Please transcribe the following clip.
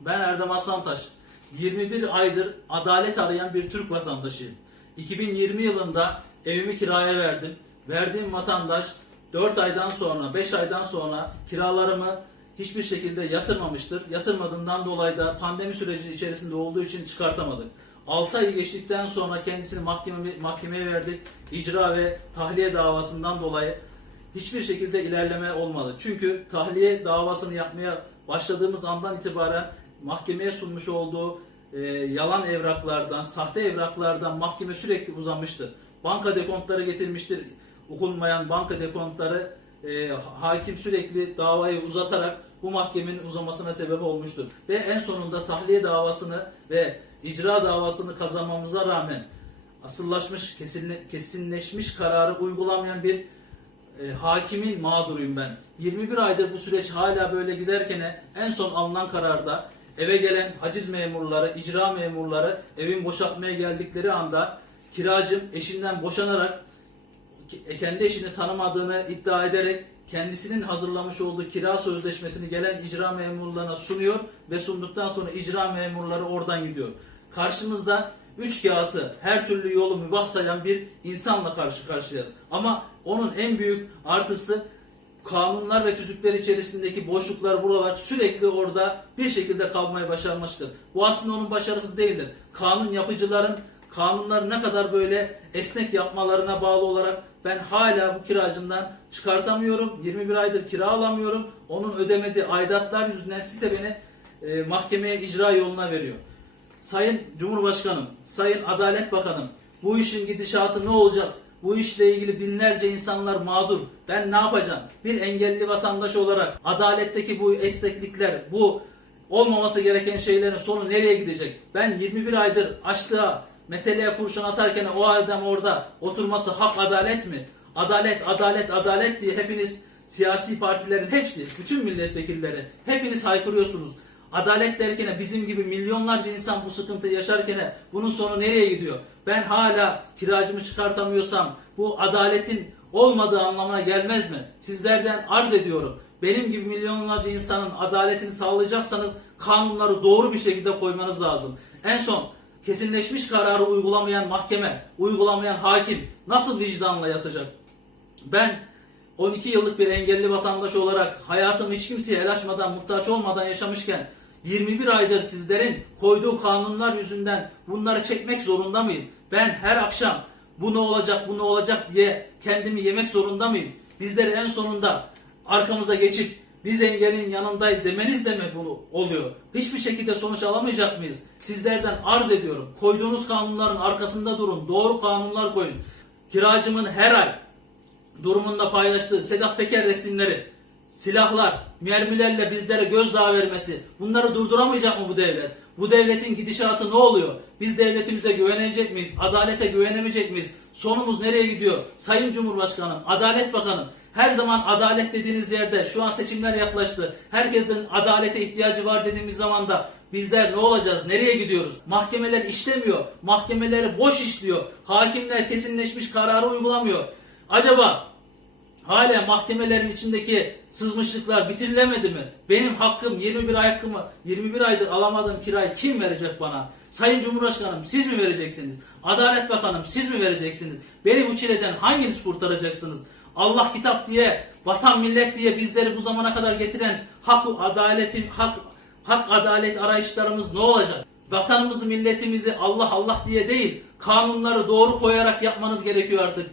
Ben Erdem Aslantaş. 21 aydır adalet arayan bir Türk vatandaşıyım. 2020 yılında evimi kiraya verdim. Verdiğim vatandaş 4 aydan sonra, 5 aydan sonra kiralarımı hiçbir şekilde yatırmamıştır. Yatırmadığından dolayı da pandemi süreci içerisinde olduğu için çıkartamadık. 6 ay geçtikten sonra kendisini mahkeme, mahkemeye verdik. İcra ve tahliye davasından dolayı hiçbir şekilde ilerleme olmadı. Çünkü tahliye davasını yapmaya başladığımız andan itibaren mahkemeye sunmuş olduğu e, yalan evraklardan, sahte evraklardan mahkeme sürekli uzamıştır. Banka dekontları getirmiştir. Okunmayan banka dekontları e, hakim sürekli davayı uzatarak bu mahkemenin uzamasına sebep olmuştur. Ve en sonunda tahliye davasını ve icra davasını kazanmamıza rağmen asıllaşmış, kesinle- kesinleşmiş kararı uygulamayan bir e, hakimin mağduruyum ben. 21 aydır bu süreç hala böyle giderken en son alınan kararda eve gelen haciz memurları, icra memurları evin boşaltmaya geldikleri anda kiracım eşinden boşanarak ke- kendi eşini tanımadığını iddia ederek kendisinin hazırlamış olduğu kira sözleşmesini gelen icra memurlarına sunuyor ve sunduktan sonra icra memurları oradan gidiyor. Karşımızda üç kağıtı her türlü yolu mübah sayan bir insanla karşı karşıyayız. Ama onun en büyük artısı kanunlar ve tüzükler içerisindeki boşluklar buralar sürekli orada bir şekilde kalmayı başarmıştır. Bu aslında onun başarısı değildir. Kanun yapıcıların kanunları ne kadar böyle esnek yapmalarına bağlı olarak ben hala bu kiracımdan çıkartamıyorum. 21 aydır kira alamıyorum. Onun ödemediği aidatlar yüzünden site beni e, mahkemeye icra yoluna veriyor. Sayın Cumhurbaşkanım, Sayın Adalet Bakanım, bu işin gidişatı ne olacak? Bu işle ilgili binlerce insanlar mağdur. Ben ne yapacağım? Bir engelli vatandaş olarak adaletteki bu esneklikler, bu olmaması gereken şeylerin sonu nereye gidecek? Ben 21 aydır açlığa, meteleye kurşun atarken o adam orada oturması hak adalet mi? Adalet, adalet, adalet diye hepiniz siyasi partilerin hepsi, bütün milletvekilleri hepiniz haykırıyorsunuz. Adalet derken bizim gibi milyonlarca insan bu sıkıntıyı yaşarken bunun sonu nereye gidiyor? Ben hala kiracımı çıkartamıyorsam bu adaletin olmadığı anlamına gelmez mi? Sizlerden arz ediyorum. Benim gibi milyonlarca insanın adaletini sağlayacaksanız kanunları doğru bir şekilde koymanız lazım. En son kesinleşmiş kararı uygulamayan mahkeme, uygulamayan hakim nasıl vicdanla yatacak? Ben 12 yıllık bir engelli vatandaş olarak hayatımı hiç kimseye el açmadan, muhtaç olmadan yaşamışken 21 aydır sizlerin koyduğu kanunlar yüzünden bunları çekmek zorunda mıyım? Ben her akşam bu ne olacak, bu ne olacak diye kendimi yemek zorunda mıyım? Bizleri en sonunda arkamıza geçip biz engelin yanındayız demeniz de mi bunu oluyor? Hiçbir şekilde sonuç alamayacak mıyız? Sizlerden arz ediyorum. Koyduğunuz kanunların arkasında durun. Doğru kanunlar koyun. Kiracımın her ay durumunda paylaştığı Sedat Peker resimleri, silahlar, mermilerle bizlere gözdağı vermesi bunları durduramayacak mı bu devlet? Bu devletin gidişatı ne oluyor? Biz devletimize güvenecek miyiz? Adalete güvenemeyecek miyiz? Sonumuz nereye gidiyor? Sayın Cumhurbaşkanım, Adalet Bakanım her zaman adalet dediğiniz yerde şu an seçimler yaklaştı. Herkesin adalete ihtiyacı var dediğimiz zaman da bizler ne olacağız? Nereye gidiyoruz? Mahkemeler işlemiyor. Mahkemeleri boş işliyor. Hakimler kesinleşmiş kararı uygulamıyor. Acaba hala mahkemelerin içindeki sızmışlıklar bitirilemedi mi? Benim hakkım 21 ay hakkımı 21 aydır alamadığım kirayı kim verecek bana? Sayın Cumhurbaşkanım siz mi vereceksiniz? Adalet Bakanım siz mi vereceksiniz? Beni bu çileden hanginiz kurtaracaksınız? Allah kitap diye, vatan millet diye bizleri bu zamana kadar getiren hak, adaletin, hak, hak adalet arayışlarımız ne olacak? Vatanımızı, milletimizi Allah Allah diye değil, kanunları doğru koyarak yapmanız gerekiyor artık.